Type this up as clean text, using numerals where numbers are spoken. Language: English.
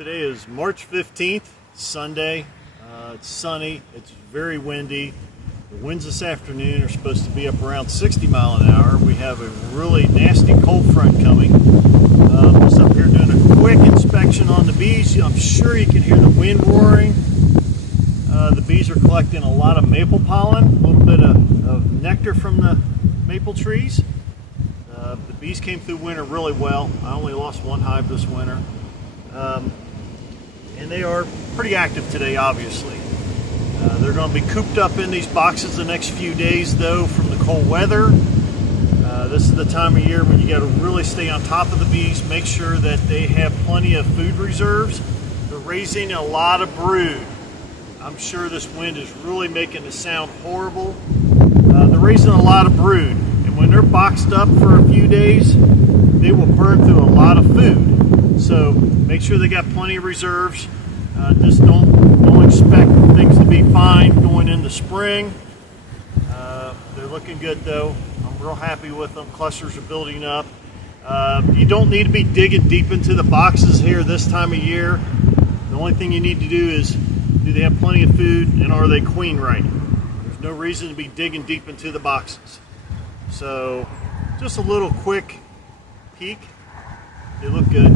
Today is March 15th, Sunday. It's sunny, it's very windy. The winds this afternoon are supposed to be up around 60 miles an hour. We have a really nasty cold front coming. Just up here doing a quick inspection on the bees. I'm sure you can hear the wind roaring. The bees are collecting a lot of maple pollen, a little bit of nectar from the maple trees. The bees came through winter really well. I only lost one hive this winter. And they are pretty active today, obviously. They're going to be cooped up in these boxes the next few days, though, from the cold weather. This is the time of year when you got to really stay on top of the bees, make sure that they have plenty of food reserves. They're raising a lot of brood. I'm sure this wind is really making it sound horrible. They're raising a lot of brood, and when they're boxed up for a few days, they will burn through a lot of food. So make sure they got plenty of reserves. Just don't expect things to be fine going into spring. They're looking good though. I'm real happy with them. Clusters are building up. You don't need to be digging deep into the boxes here this time of year. The only thing you need to do is, do they have plenty of food and are they queen right? There's no reason to be digging deep into the boxes. So just a little quick peek. They look good.